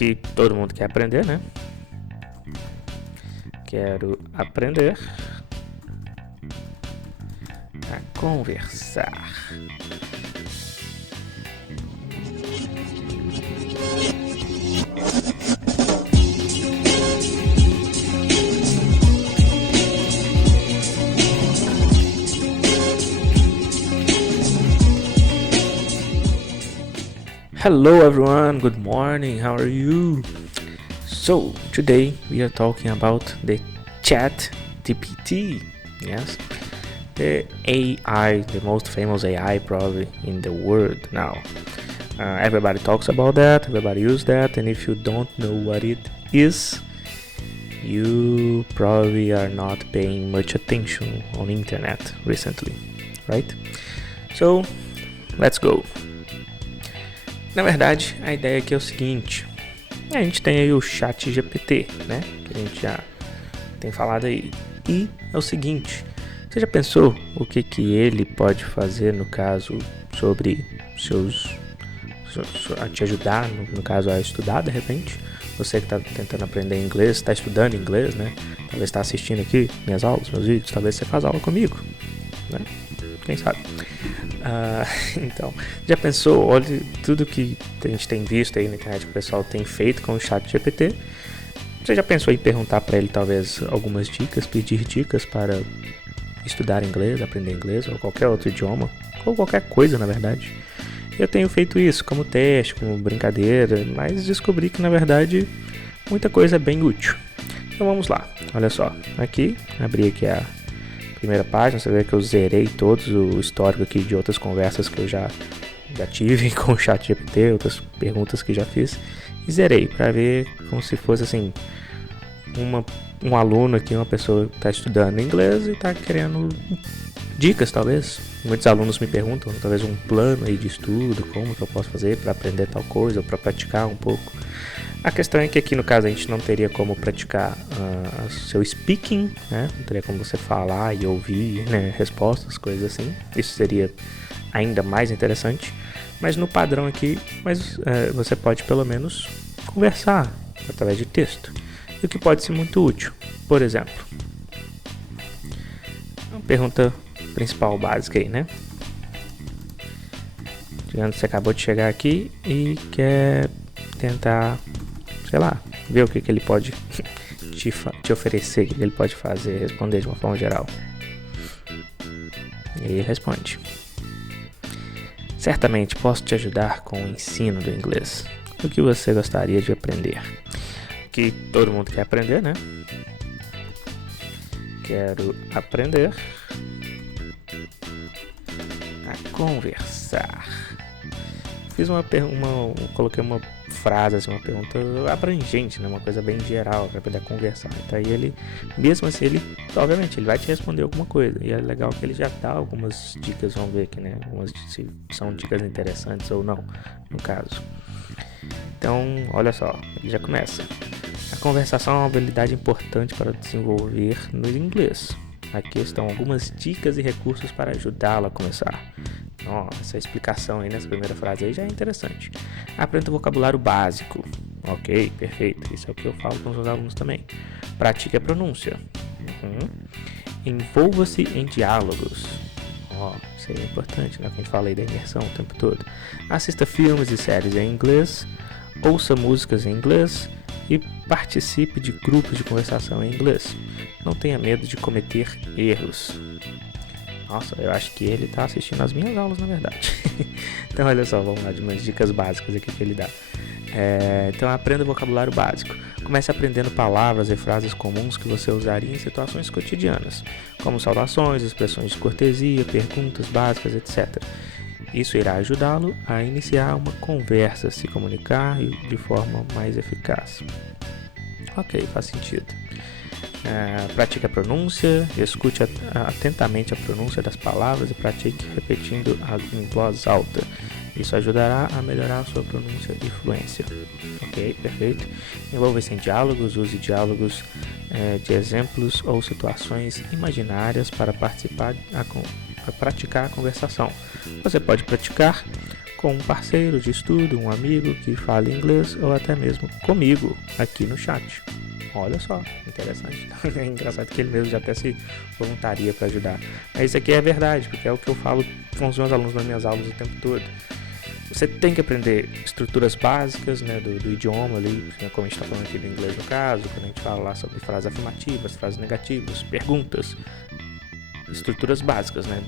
Que todo mundo quer aprender, né? Quero aprender a conversar. Hello everyone, good morning, how are you? So, today we are talking about the ChatGPT, yes? The AI, the most famous AI probably in the world now. Everybody talks about that, everybody uses that, and if you don't know what it is, you probably are not paying much attention on internet recently, right? So, let's go. Na verdade, a ideia aqui é o seguinte: a gente tem aí o ChatGPT, né? Que a gente já tem falado aí. E é o seguinte: você já pensou o que ele pode fazer no caso sobre a te ajudar, no caso a estudar de repente? Você que está tentando aprender inglês, está estudando inglês, né? Talvez está assistindo aqui minhas aulas, meus vídeos, talvez você faz aula comigo, né? Quem sabe? Então, já pensou? Olha tudo que a gente tem visto aí na internet que o pessoal tem feito com o ChatGPT. Você já pensou em perguntar para ele talvez algumas dicas, pedir dicas para estudar inglês, aprender inglês ou qualquer outro idioma, ou qualquer coisa na verdade? Eu tenho feito isso como teste, como brincadeira, mas descobri que na verdade muita coisa é bem útil. Então vamos lá, olha só, aqui, abri aqui a primeira página, você vê que eu zerei todos o histórico aqui de outras conversas que eu já tive com o ChatGPT, outras perguntas que já fiz, e zerei para ver como se fosse assim um aluno aqui, uma pessoa que está estudando inglês e está querendo dicas talvez. Muitos alunos me perguntam talvez um plano aí de estudo, como que eu posso fazer para aprender tal coisa ou para praticar um pouco. A questão é que aqui no caso a gente não teria como praticar seu speaking, né? Não teria como você falar e ouvir, né, respostas, coisas assim. Isso seria ainda mais interessante. Mas no padrão aqui, você pode pelo menos conversar através de texto. E o que pode ser muito útil. Por exemplo, uma pergunta principal, básica aí, né? Digamos que você acabou de chegar aqui e quer tentar, sei lá, ver o que ele pode te oferecer, o que ele pode fazer, responder de uma forma geral. E aí ele responde: certamente posso te ajudar com o ensino do inglês. O que você gostaria de aprender? Que todo mundo quer aprender, né? Quero aprender a conversar. Fiz coloquei uma frase, assim, uma pergunta abrangente, né? Uma coisa bem geral para poder conversar. Então aí ele, mesmo assim, obviamente, ele vai te responder alguma coisa. E é legal que ele já dá algumas dicas, vamos ver aqui, né? Se são dicas interessantes ou não, no caso. Então, olha só, ele já começa. A conversação é uma habilidade importante para desenvolver no inglês. Aqui estão algumas dicas e recursos para ajudá-lo a começar. Essa explicação aí nessa primeira frase aí já é interessante. Aprenda o vocabulário básico. Ok, perfeito. Isso é o que eu falo com os meus alunos também. Pratique a pronúncia. Envolva-se em diálogos. Isso aí é importante, né? Que a gente fala aí da imersão o tempo todo. Assista filmes e séries em inglês. Ouça músicas em inglês. E participe de grupos de conversação em inglês. Não tenha medo de cometer erros. Nossa, eu acho que ele está assistindo as minhas aulas, na verdade. Então, olha só, vamos lá de umas dicas básicas aqui que ele dá. Então, aprenda o vocabulário básico. Comece aprendendo palavras e frases comuns que você usaria em situações cotidianas, como saudações, expressões de cortesia, perguntas básicas, etc. Isso irá ajudá-lo a iniciar uma conversa, se comunicar de forma mais eficaz. Ok, faz sentido. Pratique a pronúncia, escute atentamente a pronúncia das palavras e pratique repetindo em voz alta. Isso ajudará a melhorar a sua pronúncia e fluência. Ok, perfeito. Envolva-se em diálogos, use diálogos de exemplos ou situações imaginárias para praticar a conversação. Você pode praticar com um parceiro de estudo, um amigo que fale inglês, ou até mesmo comigo aqui no chat. Olha só, interessante. É engraçado que ele mesmo já até se voluntaria para ajudar. Mas isso aqui é verdade, porque é o que eu falo com os meus alunos nas minhas aulas o tempo todo. Você tem que aprender estruturas básicas, né, do idioma ali, como a gente está falando aqui do inglês no caso, quando a gente fala lá sobre frases afirmativas, frases negativas, perguntas, estruturas básicas, né,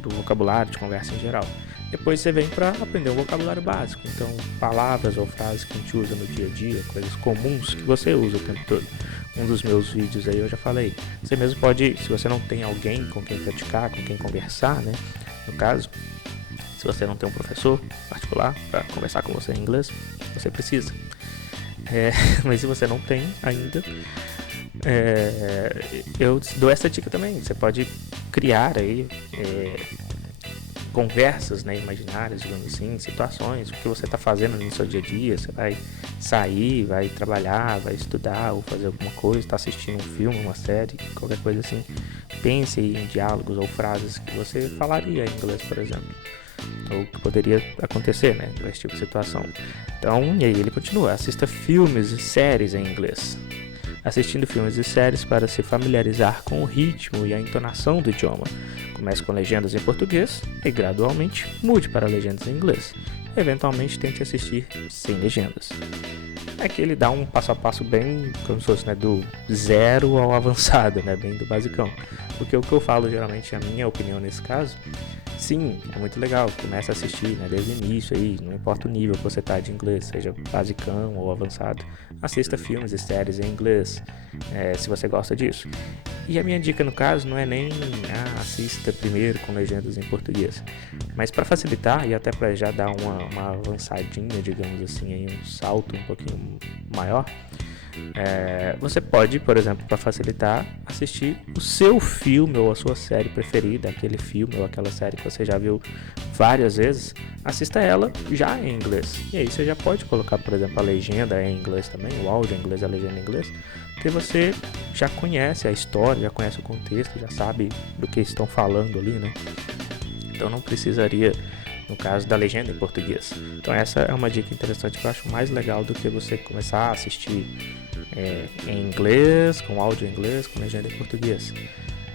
do vocabulário, de conversa em geral. Depois você vem para aprender um vocabulário básico, então palavras ou frases que a gente usa no dia a dia, coisas comuns que você usa o tempo todo. Um dos meus vídeos aí eu já falei. Você mesmo pode, se você não tem alguém com quem praticar, com quem conversar, né, no caso, se você não tem um professor particular para conversar com você em inglês, você precisa. Mas se você não tem ainda, eu dou essa dica também. Você pode criar aí conversas, né, imaginárias, digamos assim, situações, o que você está fazendo no seu dia a dia. Você vai sair, vai trabalhar, vai estudar ou fazer alguma coisa, está assistindo um filme, uma série, qualquer coisa assim. Pense aí em diálogos ou frases que você falaria em inglês, por exemplo, ou que poderia acontecer, né, nesse tipo de situação. Então, e aí ele continua: assista filmes e séries em inglês. Assistindo filmes e séries para se familiarizar com o ritmo e a entonação do idioma. Comece com legendas em português e gradualmente mude para legendas em inglês. Eventualmente tente assistir sem legendas. Aqui ele dá um passo a passo bem, como se fosse, né, do zero ao avançado, né, bem do basicão. Porque o que eu falo geralmente, a minha opinião nesse caso, sim, é muito legal, começa a assistir, né, desde o início aí, não importa o nível que você tá de inglês, seja basicão ou avançado, assista filmes e séries em inglês, se você gosta disso. E a minha dica no caso não é nem assista primeiro com legendas em português, mas para facilitar e até para já dar uma avançadinha, digamos assim, aí um salto um pouquinho maior, você pode, por exemplo, para facilitar, assistir o seu filme ou a sua série preferida, aquele filme ou aquela série que você já viu várias vezes, assista ela já em inglês. E aí você já pode colocar, por exemplo, a legenda em inglês também, o áudio em inglês, a legenda em inglês, porque você já conhece a história, já conhece o contexto, já sabe do que estão falando ali, né? Então não precisaria, no caso da legenda em português. Então essa é uma dica interessante que eu acho mais legal do que você começar a assistir em inglês, com áudio em inglês, com legenda em português.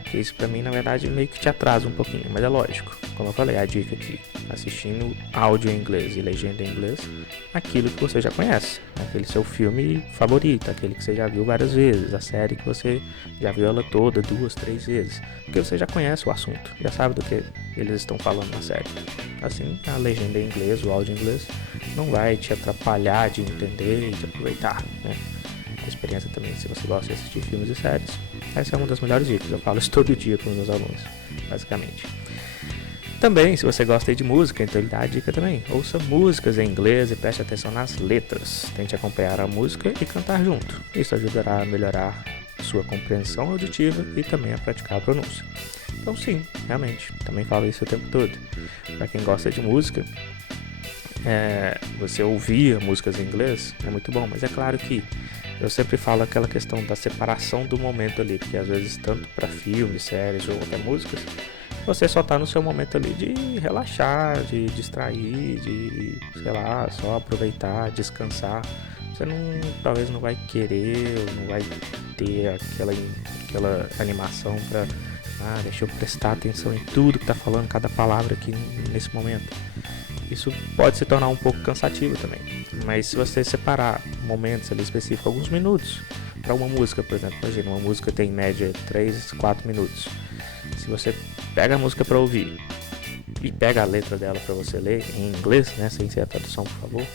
Porque isso pra mim, na verdade, meio que te atrasa um pouquinho, mas é lógico. Como eu falei, a dica aqui, assistindo áudio em inglês e legenda em inglês, aquilo que você já conhece, aquele seu filme favorito, aquele que você já viu várias vezes, a série que você já viu ela toda 2, 3 vezes, porque você já conhece o assunto, já sabe do que eles estão falando na série. Assim, a legenda em inglês, o áudio em inglês, não vai te atrapalhar de entender e de aproveitar, né? A experiência também, se você gosta de assistir filmes e séries, essa é uma das melhores dicas. Eu falo isso todo dia com os meus alunos, basicamente. Também, se você gosta de música, então ele dá a dica também. Ouça músicas em inglês e preste atenção nas letras. Tente acompanhar a música e cantar junto. Isso ajudará a melhorar a sua compreensão auditiva e também a praticar a pronúncia. Então sim, realmente, também falo isso o tempo todo. Para quem gosta de música, você ouvir músicas em inglês é muito bom, mas é claro que eu sempre falo aquela questão da separação do momento ali, porque às vezes tanto para filmes, séries ou até músicas, você só tá no seu momento ali de relaxar, de distrair, de, sei lá, só aproveitar, descansar. Você talvez não vai querer, não vai ter aquela animação para deixa eu prestar atenção em tudo que tá falando, cada palavra aqui nesse momento. Isso pode se tornar um pouco cansativo também, mas se você separar momentos ali específicos, alguns minutos, para uma música, por exemplo, imagina, uma música tem em média 3, 4 minutos. Se você pega a música para ouvir e pega a letra dela para você ler em inglês, né, sem ser a tradução, por favor,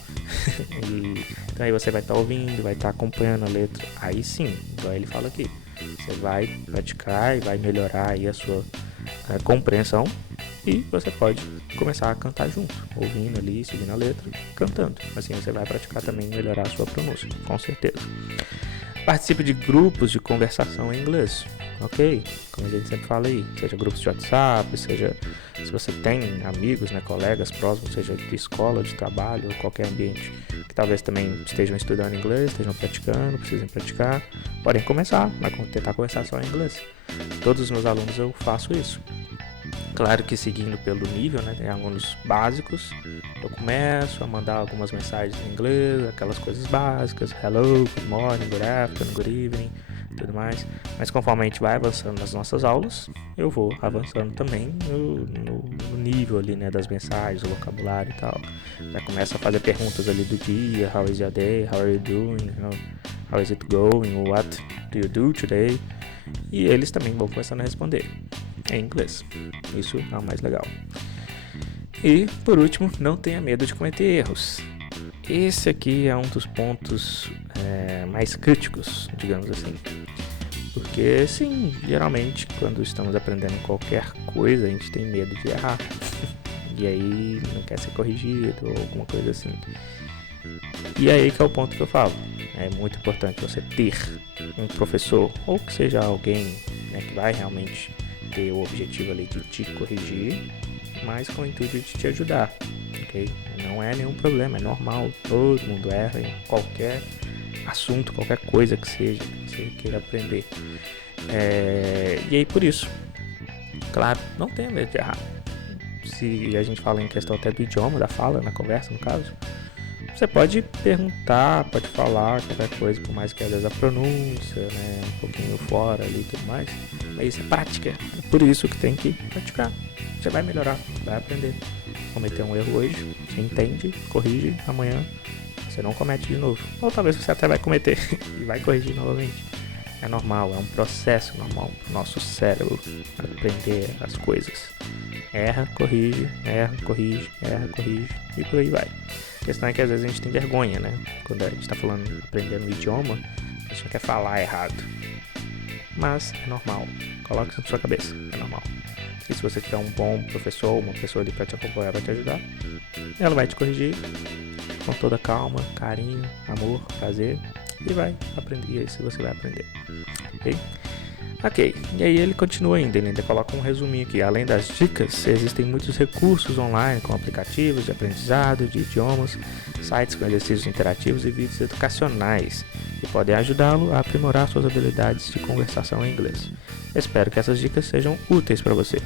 então aí você vai estar ouvindo, vai estar acompanhando a letra, aí sim, igual ele fala aqui, você vai praticar e vai melhorar aí a sua compreensão. E você pode começar a cantar junto, ouvindo ali, seguindo a letra, cantando. Assim você vai praticar também e melhorar a sua pronúncia, com certeza. Participe de grupos de conversação em inglês, ok? Como a gente sempre fala aí, seja grupos de WhatsApp, seja se você tem amigos, né, colegas próximos, seja de escola, de trabalho ou qualquer ambiente que talvez também estejam estudando inglês, estejam praticando, precisem praticar, podem começar a tentar conversar só em inglês. Todos os meus alunos eu faço isso. Claro que seguindo pelo nível, né? Tem alunos básicos. Eu começo a mandar algumas mensagens em inglês, aquelas coisas básicas, hello, good morning, good afternoon, good evening, tudo mais. Mas conforme a gente vai avançando nas nossas aulas, eu vou avançando também no nível ali, né, das mensagens, do vocabulário e tal. Já começo a fazer perguntas ali do dia, how is your day, how are you doing, how is it going, what do you do today? E eles também vão começando a responder em inglês. Isso é o mais legal. E, por último, não tenha medo de cometer erros. Esse aqui é um dos pontos mais críticos, digamos assim. Porque, sim, geralmente, quando estamos aprendendo qualquer coisa, a gente tem medo de errar. E aí não quer ser corrigido ou alguma coisa assim. E aí que é o ponto que eu falo. É muito importante você ter um professor, ou que seja alguém, né, que vai realmente ter o objetivo ali de te corrigir, mas com o intuito de te ajudar, ok? Não é nenhum problema, é normal, todo mundo erra em qualquer assunto, qualquer coisa que seja, que você queira aprender. E aí por isso, claro, não tenha medo de errar. Se a gente fala em questão até do idioma, da fala, na conversa no caso, você pode perguntar, pode falar qualquer coisa, por mais que às vezes a pronúncia, né, um pouquinho fora ali e tudo mais. Mas isso é prática, é por isso que tem que praticar. Você vai melhorar, vai aprender. Cometer um erro hoje, você entende, corrige, amanhã você não comete de novo. Ou talvez você até vai cometer e vai corrigir novamente. É normal, é um processo normal para o nosso cérebro aprender as coisas. Erra, corrige, erra, corrige, erra, corrige e por aí vai. A questão é que às vezes a gente tem vergonha, né? Quando a gente está falando, aprendendo um idioma, a gente não quer falar errado. Mas é normal, coloque isso na sua cabeça, é normal. E se você tiver um bom professor, uma pessoa ali para te acompanhar, vai te ajudar, ela vai te corrigir com toda calma, carinho, amor, prazer e vai aprender, e aí você vai aprender, ok? E aí ele continua ainda, ele ainda coloca um resuminho aqui. Além das dicas, existem muitos recursos online com aplicativos de aprendizado de idiomas, sites com exercícios interativos e vídeos educacionais que podem ajudá-lo a aprimorar suas habilidades de conversação em inglês. Espero que essas dicas sejam úteis para você.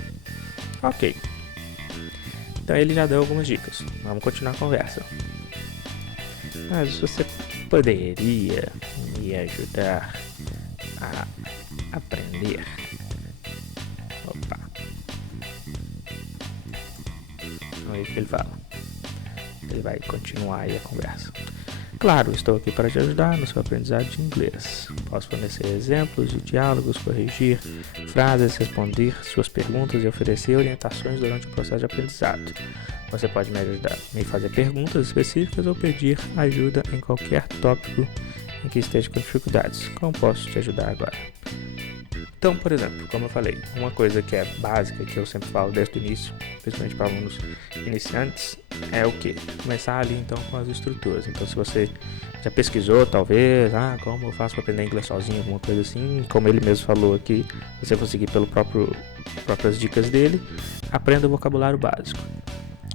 Ok, então ele já deu algumas dicas, vamos continuar a conversa. Mas você poderia me ajudar a aprender? Opa. Olha o que ele fala. Ele vai continuar aí a conversa. Claro, estou aqui para te ajudar no seu aprendizado de inglês. Posso fornecer exemplos de diálogos, corrigir frases, responder suas perguntas e oferecer orientações durante o processo de aprendizado. Você pode me ajudar, me fazer perguntas específicas ou pedir ajuda em qualquer tópico em que esteja com dificuldades. Como posso te ajudar agora? Então, por exemplo, como eu falei, uma coisa que é básica, que eu sempre falo desde o início, principalmente para alunos iniciantes, é o que? Começar ali então com as estruturas. Então, se você já pesquisou, talvez, como eu faço para aprender inglês sozinho, alguma coisa assim, como ele mesmo falou aqui, você conseguir pelo próprias dicas dele, aprenda o vocabulário básico.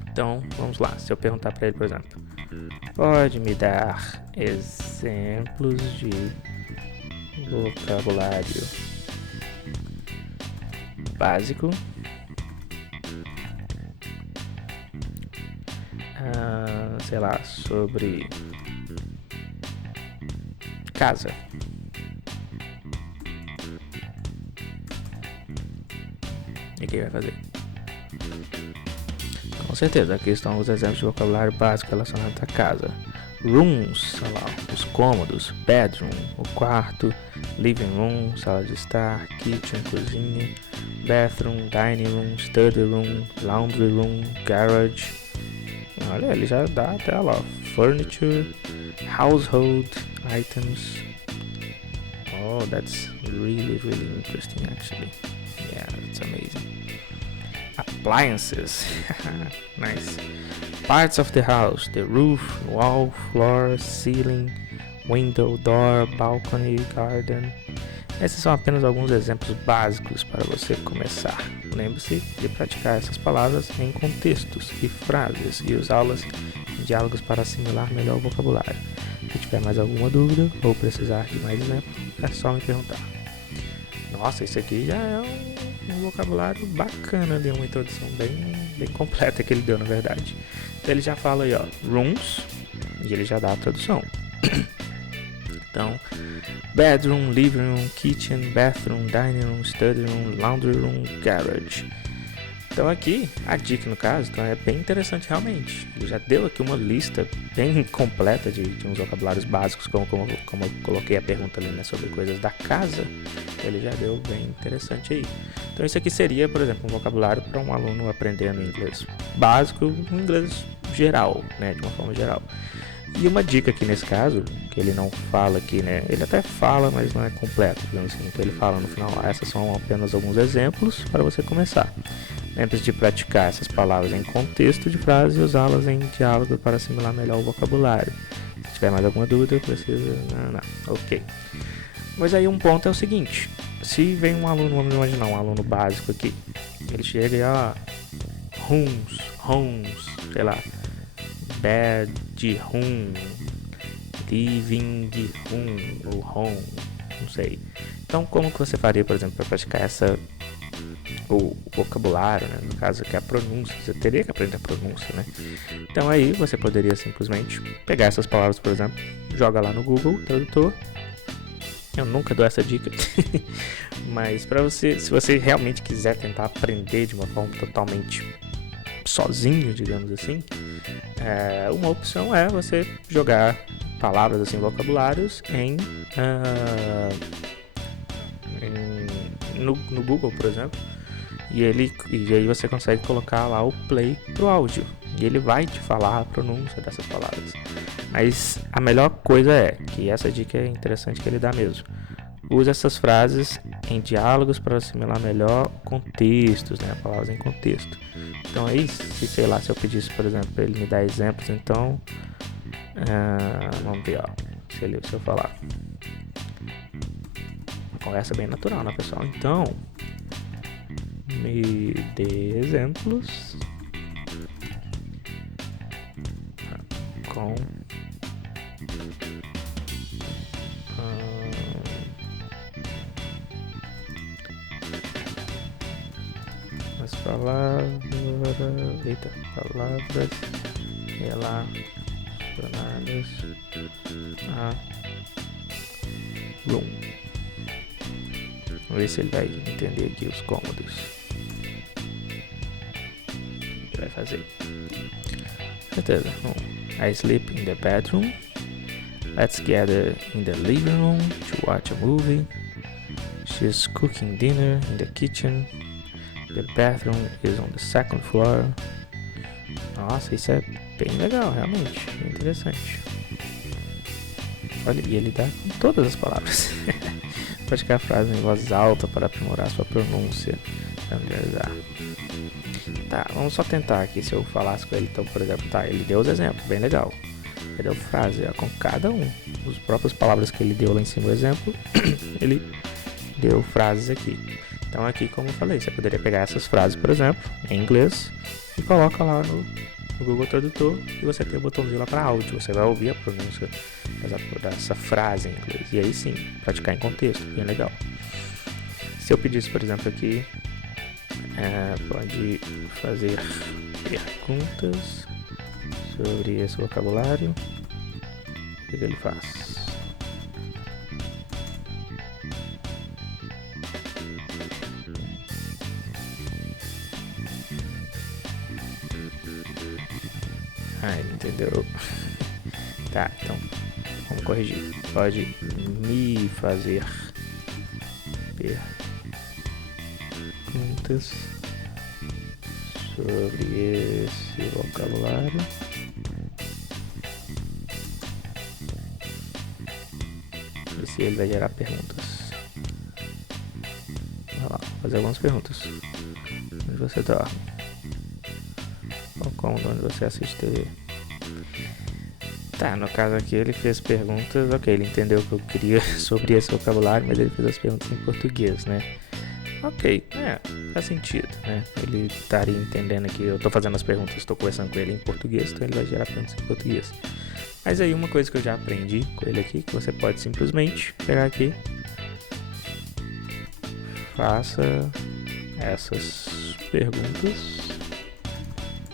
Então, vamos lá, se eu perguntar para ele, por exemplo, pode me dar exemplos de vocabulário básico, sei lá, sobre casa. E o que vai fazer? Com certeza, aqui estão os exemplos de vocabulário básico relacionados à casa. Rooms, sei lá, os cômodos, bedroom, o quarto, living room, sala de estar, kitchen, cozinha, bathroom, dining room, study room, laundry room, garage. Olha, ele já dá até lá, furniture, household items. Oh, that's really, really interesting actually. Yeah, that's amazing. Appliances. Nice. Parts of the house: the roof, wall, floor, ceiling, window, door, balcony, garden. Esses são apenas alguns exemplos básicos para você começar. Lembre-se de praticar essas palavras em contextos e frases e usá-las em diálogos para assimilar melhor o vocabulário. Se tiver mais alguma dúvida ou precisar de mais exemplos, é só me perguntar. Nossa, isso aqui já é um vocabulário bacana ali, uma introdução bem completa que ele deu, na verdade. Então ele já fala aí, ó, rooms, e ele já dá a tradução. Então, bedroom, living room, kitchen, bathroom, dining room, study room, laundry room, garage. Então aqui, a dica no caso, então, é bem interessante realmente. Ele já deu aqui uma lista bem completa de uns vocabulários básicos, como eu coloquei a pergunta ali, né, sobre coisas da casa. Ele já deu bem interessante aí. Então isso aqui seria, por exemplo, um vocabulário para um aluno aprendendo inglês básico, um inglês geral, né, de uma forma geral. E uma dica aqui nesse caso, que ele não fala aqui, né? Ele até fala, mas não é completo, digamos assim. Então ele fala no final, essas são apenas alguns exemplos para você começar. Lembre-se de praticar essas palavras em contexto de frase e usá-las em diálogo para assimilar melhor o vocabulário. Se tiver mais alguma dúvida, precisa... Não. Ok. Mas aí um ponto é o seguinte. Se vem um aluno, vamos imaginar um aluno básico aqui. Ele chega e homes, sei lá. Bed room, living room ou home, não sei. Então, como que você faria, por exemplo, para praticar o vocabulário, né? No caso aqui a pronúncia, você teria que aprender a pronúncia, né? Então aí você poderia simplesmente pegar essas palavras, por exemplo, joga lá no Google Tradutor. Eu nunca dou essa dica, mas para você, se você realmente quiser tentar aprender de uma forma totalmente sozinho, digamos assim, uma opção é você jogar palavras assim, vocabulários no Google, por exemplo, e aí você consegue colocar lá o play pro áudio e ele vai te falar a pronúncia dessas palavras. Mas a melhor coisa é que essa dica é interessante que ele dá mesmo. Use essas frases em diálogos para assimilar melhor contextos, né? Palavras em contexto. Então aí, se eu pedisse, por exemplo, para ele me dar exemplos, então vamos ver, ó, se eu falar conversa bem natural, né, pessoal? Então, me dê exemplos com as palavras relacionadas a room. Vamos ver se ele vai entender aqui os cômodos. Ele vai fazer. Certeza. I sleep in the bedroom. Let's gather in the living room to watch a movie. She's cooking dinner in the kitchen. The bathroom is on the second floor. Nossa, isso é bem legal, realmente. Bem interessante. Olha, e ele dá com todas as palavras. Praticar a frase em voz alta para aprimorar sua pronúncia. Tá, vamos só tentar aqui. Se eu falasse com ele, então, por exemplo, tá, ele deu os exemplos, bem legal. Ele deu frase, com cada um. As próprias palavras que ele deu lá em cima do exemplo, ele deu frases aqui. Então aqui, como eu falei, você poderia pegar essas frases, por exemplo, em inglês, e coloca lá no Google Tradutor, e você tem o botãozinho lá para áudio. Você vai ouvir a pronúncia dessa frase em inglês. E aí sim, praticar em contexto, bem legal. Se eu pedisse, por exemplo, aqui, pode fazer perguntas sobre esse vocabulário. O que ele faz? Ele entendeu. Tá, então vamos corrigir. Pode me fazer perguntas sobre esse vocabulário. E se ele vai gerar perguntas. Vai lá, fazer algumas perguntas. Onde você dorme? Qual cômodo onde você assiste TV? Tá, no caso aqui ele fez perguntas, ok, ele entendeu o que eu queria sobre esse vocabulário, mas ele fez as perguntas em português, né? Ok, faz sentido, né? Ele estaria entendendo que eu tô fazendo as perguntas, estou conversando com ele em português, então ele vai gerar perguntas em português. Mas aí uma coisa que eu já aprendi com ele aqui, que você pode simplesmente pegar aqui, faça essas perguntas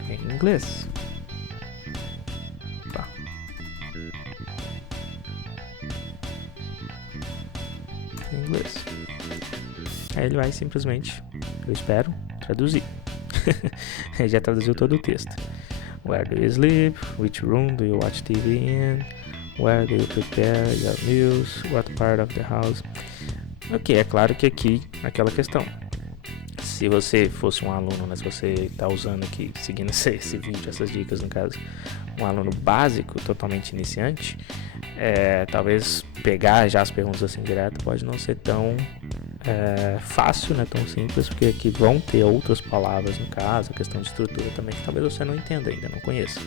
em inglês. Tá. Em inglês. Aí ele vai simplesmente, eu espero, traduzir. Ele já traduziu todo o texto. Where do you sleep? Which room do you watch TV in? Where do you prepare your meals? What part of the house? Ok, é claro que aqui, aquela questão. Se você fosse um aluno, né, se você está usando aqui, seguindo esse vídeo, essas dicas no caso, um aluno básico, totalmente iniciante, talvez pegar já as perguntas assim direto pode não ser tão fácil, né, tão simples, porque aqui vão ter outras palavras no caso, a questão de estrutura também, que talvez você não entenda ainda, não conheça.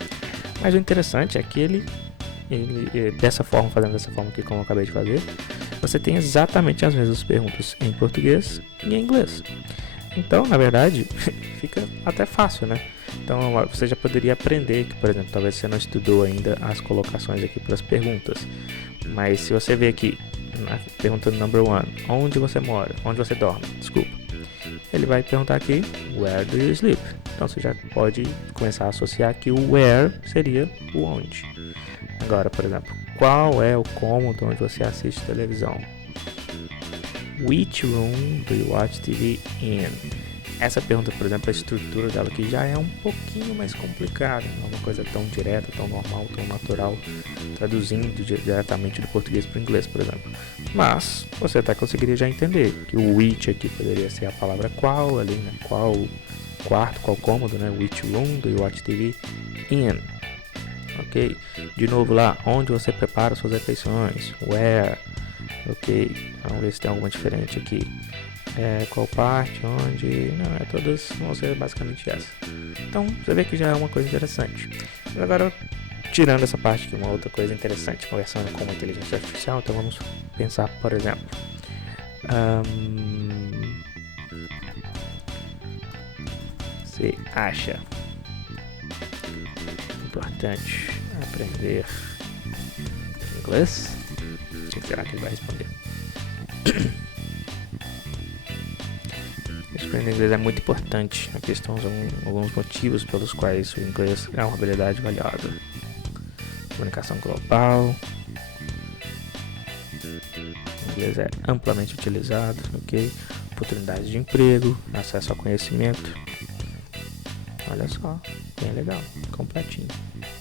Mas o interessante é que ele dessa forma, fazendo dessa forma aqui como eu acabei de fazer, você tem exatamente as mesmas perguntas em português e em inglês. Então, na verdade, fica até fácil, né? Então, você já poderia aprender que, por exemplo, talvez você não estudou ainda as colocações aqui para as perguntas. Mas se você ver aqui, na pergunta number 1, onde você mora? Onde você dorme? Desculpa. Ele vai perguntar aqui, where do you sleep? Então, você já pode começar a associar que o where seria o onde. Agora, por exemplo, qual é o cômodo onde você assiste televisão? Which room do you watch TV in? Essa pergunta, por exemplo, a estrutura dela aqui já é um pouquinho mais complicada, não é uma coisa tão direta, tão normal, tão natural, traduzindo diretamente do português para o inglês, por exemplo. Mas você até conseguiria já entender que o which aqui poderia ser a palavra qual ali, né? Qual quarto, qual cômodo, né? Which room do you watch TV in? Ok? De novo lá, onde você prepara suas refeições? Where? Ok, vamos ver se tem alguma diferente aqui. Qual parte, onde? Não, todas vão ser basicamente essa. Então, você vê que já é uma coisa interessante. Mas agora, tirando essa parte aqui, uma outra coisa interessante, conversando com uma inteligência artificial, então vamos pensar, por exemplo, você acha importante aprender inglês? O que será que ele vai responder? Aprender inglês é muito importante. Aqui estão alguns motivos pelos quais o inglês é uma habilidade valiosa. Comunicação global. O inglês é amplamente utilizado, ok? Oportunidades de emprego, acesso ao conhecimento. Olha só, bem legal, completinho.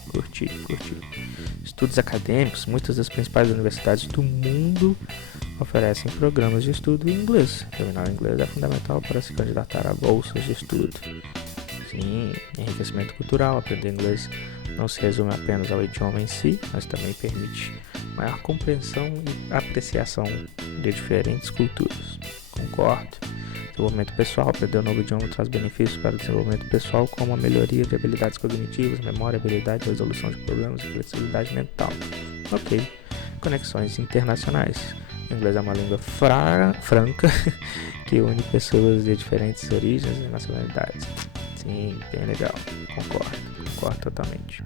Curti. Estudos acadêmicos, muitas das principais universidades do mundo oferecem programas de estudo em inglês. Dominar o inglês é fundamental para se candidatar a bolsas de estudo. Sim, enriquecimento cultural. Aprender inglês não se resume apenas ao idioma em si, mas também permite maior compreensão e apreciação de diferentes culturas. Concordo. Desenvolvimento pessoal. Aprender um novo idioma traz benefícios para o desenvolvimento pessoal, como a melhoria de habilidades cognitivas, memória, habilidade de resolução de problemas e flexibilidade mental. Ok. Conexões internacionais. O inglês é uma língua franca que une pessoas de diferentes origens e nacionalidades. Sim, bem legal. Concordo totalmente.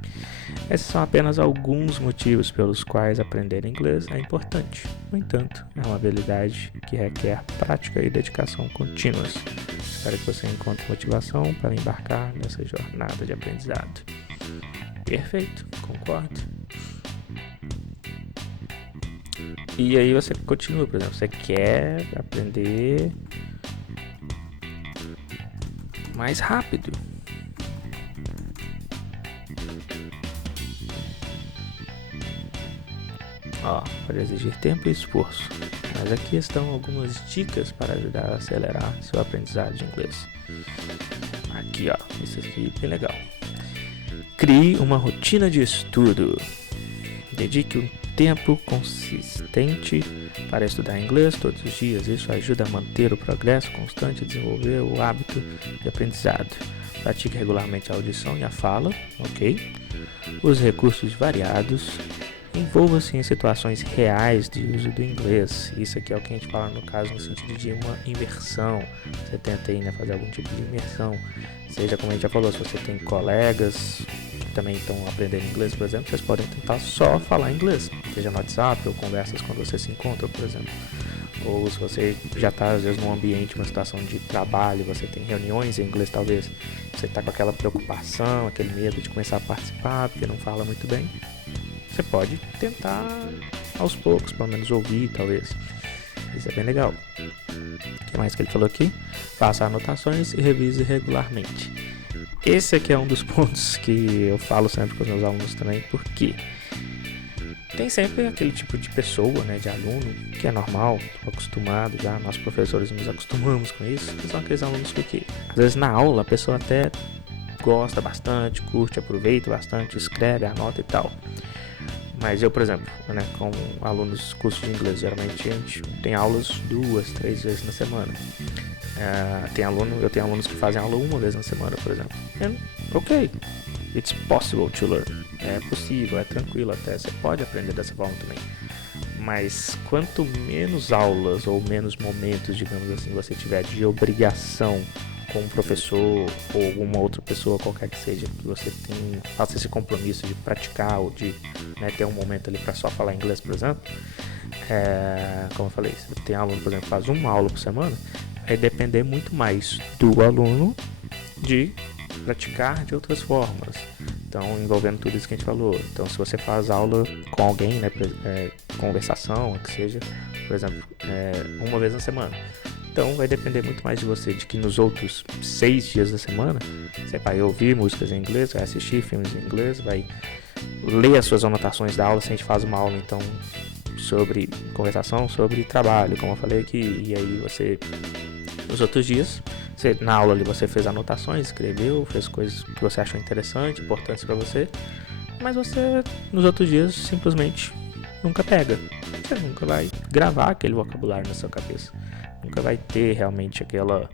Esses são apenas alguns motivos pelos quais aprender inglês é importante. No entanto, é uma habilidade que requer prática e dedicação contínuas. Espero que você encontre motivação para embarcar nessa jornada de aprendizado. Perfeito, concordo. E aí você continua, por exemplo, você quer aprender mais rápido. Pode exigir tempo e esforço, mas aqui estão algumas dicas para ajudar a acelerar seu aprendizado de inglês. Aqui, isso aqui é bem legal. Crie uma rotina de estudo. Dedique um tempo consistente para estudar inglês todos os dias. Isso ajuda a manter o progresso constante e desenvolver o hábito de aprendizado. Pratique regularmente a audição e a fala, ok? Use recursos variados. Envolva-se em situações reais de uso do inglês. Isso aqui é o que a gente fala no caso no sentido de uma imersão. Você tenta aí, fazer algum tipo de imersão. Seja como a gente já falou, se você tem colegas que também estão aprendendo inglês, por exemplo, vocês podem tentar só falar inglês. Seja no WhatsApp ou conversas quando você se encontra, por exemplo. ou se você já está às vezes num ambiente, uma situação de trabalho, você tem reuniões em inglês talvez, você está com aquela preocupação, aquele medo de começar a participar porque não fala muito bem, você pode tentar aos poucos, pelo menos ouvir talvez. Isso é bem legal. O que mais que ele falou aqui? Faça anotações e revise regularmente. Esse aqui é um dos pontos que eu falo sempre com os meus alunos também, porque tem sempre aquele tipo de pessoa, né, de aluno, que é normal, tô acostumado já, nós professores nos acostumamos com isso, que são aqueles alunos que às vezes na aula a pessoa até gosta bastante, curte, aproveita bastante, escreve, anota e tal. Mas eu, por exemplo, né, com alunos cursos de inglês, geralmente a gente tem aulas 2, 3 vezes na semana. Eu tenho alunos que fazem aula uma vez na semana, por exemplo. And, ok, it's possible to learn. É possível, é tranquilo até, você pode aprender dessa forma também. Mas quanto menos aulas ou menos momentos, digamos assim, você tiver de obrigação com um professor ou alguma outra pessoa qualquer que seja, que você faça esse compromisso de praticar ou de, né, ter um momento ali para só falar inglês, por exemplo, como eu falei, se tem aluno, por exemplo, faz uma aula por semana, vai depender muito mais do aluno de praticar de outras formas. Então, envolvendo tudo isso que a gente falou. Então, se você faz aula com alguém, né, conversação, que seja, por exemplo, uma vez na semana. Então vai depender muito mais de você, de que nos outros 6 dias da semana você vai ouvir músicas em inglês, vai assistir filmes em inglês, vai ler as suas anotações da aula. Se a gente faz uma aula então sobre conversação, sobre trabalho, como eu falei aqui, e aí você, nos outros dias, na aula ali você fez anotações, escreveu, fez coisas que você achou interessante, importantes para você, mas você nos outros dias simplesmente nunca pega. Você nunca vai gravar aquele vocabulário na sua cabeça. Nunca vai ter realmente aquela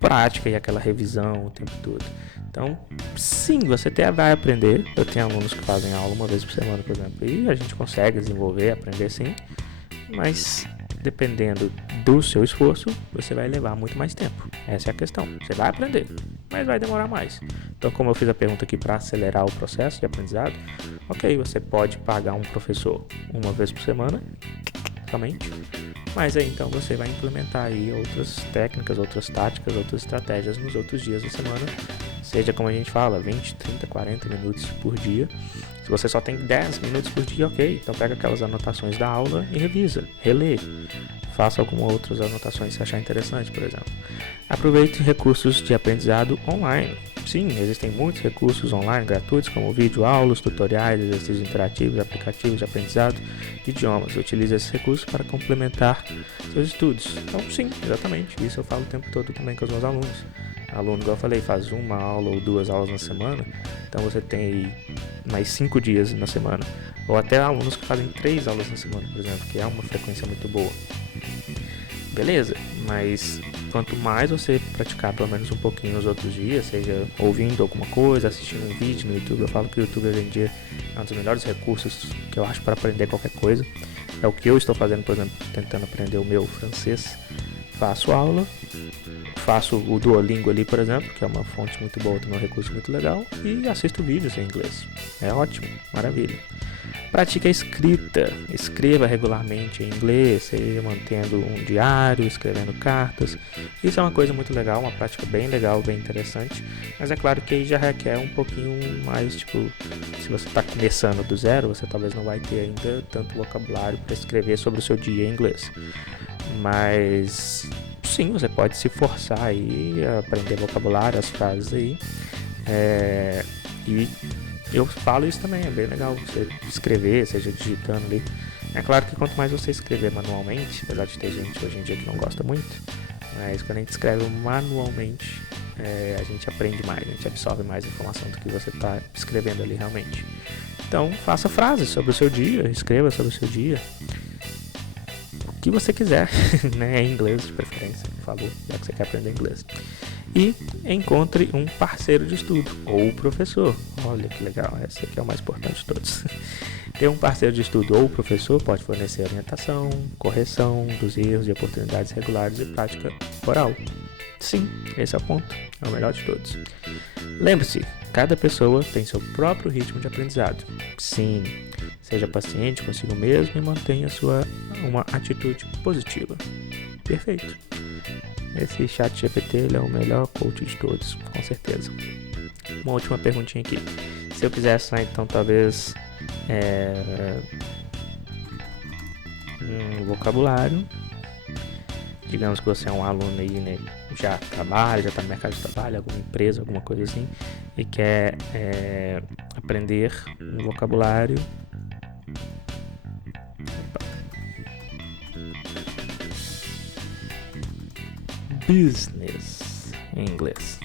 prática e aquela revisão o tempo todo. Então, sim, você até vai aprender. Eu tenho alunos que fazem aula uma vez por semana, por exemplo, e a gente consegue desenvolver, aprender sim. Mas, dependendo do seu esforço, você vai levar muito mais tempo. Essa é a questão. Você vai aprender, mas vai demorar mais. Então, como eu fiz a pergunta aqui para acelerar o processo de aprendizado, ok, você pode pagar um professor uma vez por semana, somente. Mas aí então você vai implementar aí outras técnicas, outras táticas, outras estratégias nos outros dias da semana. Seja como a gente fala, 20, 30, 40 minutos por dia. Se você só tem 10 minutos por dia, ok. Então pega aquelas anotações da aula e revisa, relê. Faça algumas outras anotações que achar interessante, por exemplo. Aproveite recursos de aprendizado online. Sim, existem muitos recursos online gratuitos, como vídeo, aulas, tutoriais, exercícios interativos, aplicativos de aprendizado, idiomas. Utilize esses recursos para complementar seus estudos. Então, sim, exatamente. Isso eu falo o tempo todo também com os meus alunos. Aluno, igual eu falei, faz uma aula ou 2 aulas na semana, então você tem aí mais 5 dias na semana. Ou até alunos que fazem 3 aulas na semana, por exemplo, que é uma frequência muito boa. Beleza, mas quanto mais você praticar pelo menos um pouquinho nos outros dias, seja ouvindo alguma coisa, assistindo um vídeo no YouTube, eu falo que o YouTube hoje em dia é um dos melhores recursos que eu acho para aprender qualquer coisa. É o que eu estou fazendo, por exemplo, tentando aprender o meu francês. Faço aula, faço o Duolingo ali, por exemplo, que é uma fonte muito boa, também um recurso muito legal, e assisto vídeos em inglês. É ótimo, maravilha. Pratique a escrita, escreva regularmente em inglês, seja mantendo um diário, escrevendo cartas. Isso é uma coisa muito legal, uma prática bem legal, bem interessante, mas é claro que aí já requer um pouquinho mais, tipo, se você está começando do zero, você talvez não vai ter ainda tanto vocabulário para escrever sobre o seu dia em inglês. Mas sim, você pode se forçar aí a aprender vocabulário, as frases aí. E eu falo isso também, é bem legal você escrever, seja digitando ali. É claro que quanto mais você escrever manualmente, apesar de ter gente hoje em dia que não gosta muito, mas quando a gente escreve manualmente, a gente aprende mais, a gente absorve mais informação do que você está escrevendo ali realmente. Então, faça frases sobre o seu dia, escreva sobre o seu dia. O que você quiser, né? Em inglês de preferência, falou, já que você quer aprender inglês. E encontre um parceiro de estudo, ou professor. Olha que legal, esse aqui é o mais importante de todos. Ter um parceiro de estudo ou professor pode fornecer orientação, correção dos erros e oportunidades regulares e prática oral. Sim, esse é o ponto, é o melhor de todos. Lembre-se, cada pessoa tem seu próprio ritmo de aprendizado. Sim, Seja paciente consigo mesmo e mantenha uma atitude positiva. Perfeito. Esse ChatGPT, ele é o melhor coach de todos, com certeza. Uma última perguntinha aqui. Se eu quisesse, então, talvez um vocabulário. Digamos que você é um aluno aí, né, já trabalha, já está no mercado de trabalho, alguma empresa, alguma coisa assim, e quer aprender um vocabulário. Business em inglês.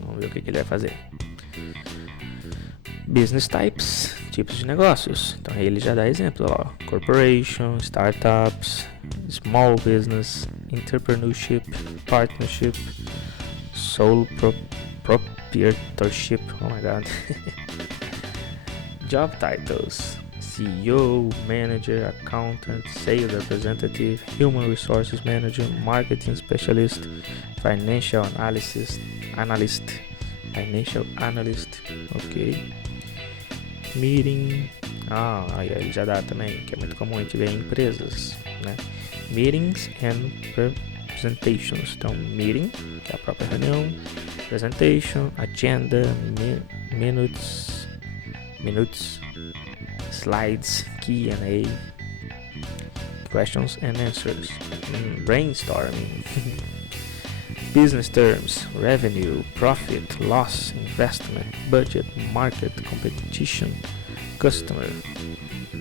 Vamos ver o que ele vai fazer. Business types, tipos de negócios. Então ele já dá exemplo, ó. Corporation, startups, small business, entrepreneurship, partnership, sole proprietorship. Oh my god. Job titles: CEO, manager, accountant, sales representative, human resources manager, marketing specialist, financial analyst, ok. Meeting, aí ele já dá também, que é muito comum a gente ver em empresas, né? Meetings and presentations. Então, meeting, que é a própria reunião, presentation, agenda, minutes, slides, Q&A, questions and answers, brainstorming, business terms, revenue, profit, loss, investment, budget, market, competition, customer.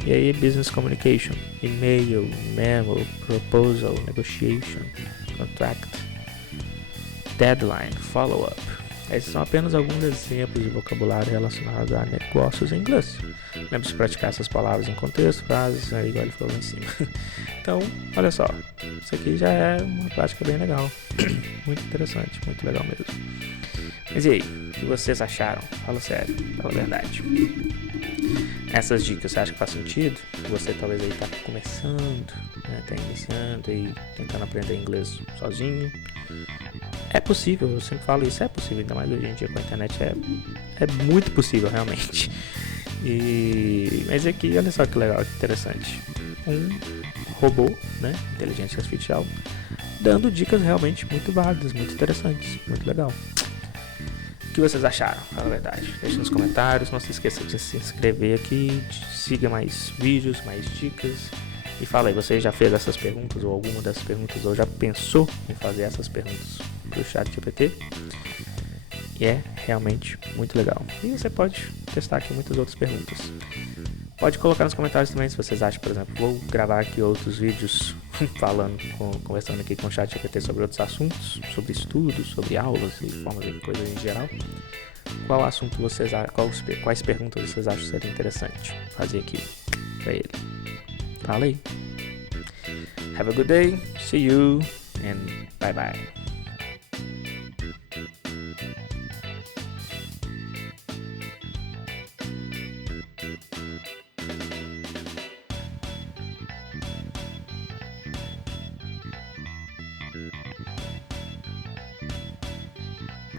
E aí, business communication, email, memo, proposal, negotiation, contract, deadline, follow-up. Esses são apenas alguns exemplos de vocabulário relacionado a negócios em inglês. Lembre-se de praticar essas palavras em contexto, frases, aí igual ele falou lá em cima. Então, olha só, isso aqui já é uma prática bem legal. Muito interessante, muito legal mesmo. Mas e aí, o que vocês acharam? Fala sério, fala a verdade. Essas dicas, você acha que faz sentido? Você talvez aí tá começando, né, tá iniciando e tentando aprender inglês sozinho. É possível, eu sempre falo isso, é possível, ainda mais hoje em dia com a internet, é muito possível realmente. Mas aqui, olha só que legal, que interessante. Um robô, né, inteligência artificial, dando dicas realmente muito válidas, muito interessantes, muito legal. O que vocês acharam? Fala a verdade. Deixe nos comentários, não se esqueça de se inscrever aqui, siga mais vídeos, mais dicas. E fala aí, você já fez essas perguntas ou alguma dessas perguntas ou já pensou em fazer essas perguntas pro ChatGPT? E é realmente muito legal. E você pode testar aqui muitas outras perguntas. Pode colocar nos comentários também se vocês acham, por exemplo, vou gravar aqui outros vídeos conversando aqui com o ChatGPT sobre outros assuntos, sobre estudos, sobre aulas e formas de coisas em geral. Qual assunto quais perguntas vocês acham que seria interessante fazer aqui para ele? Fala aí. Have a good day, see you, and bye bye.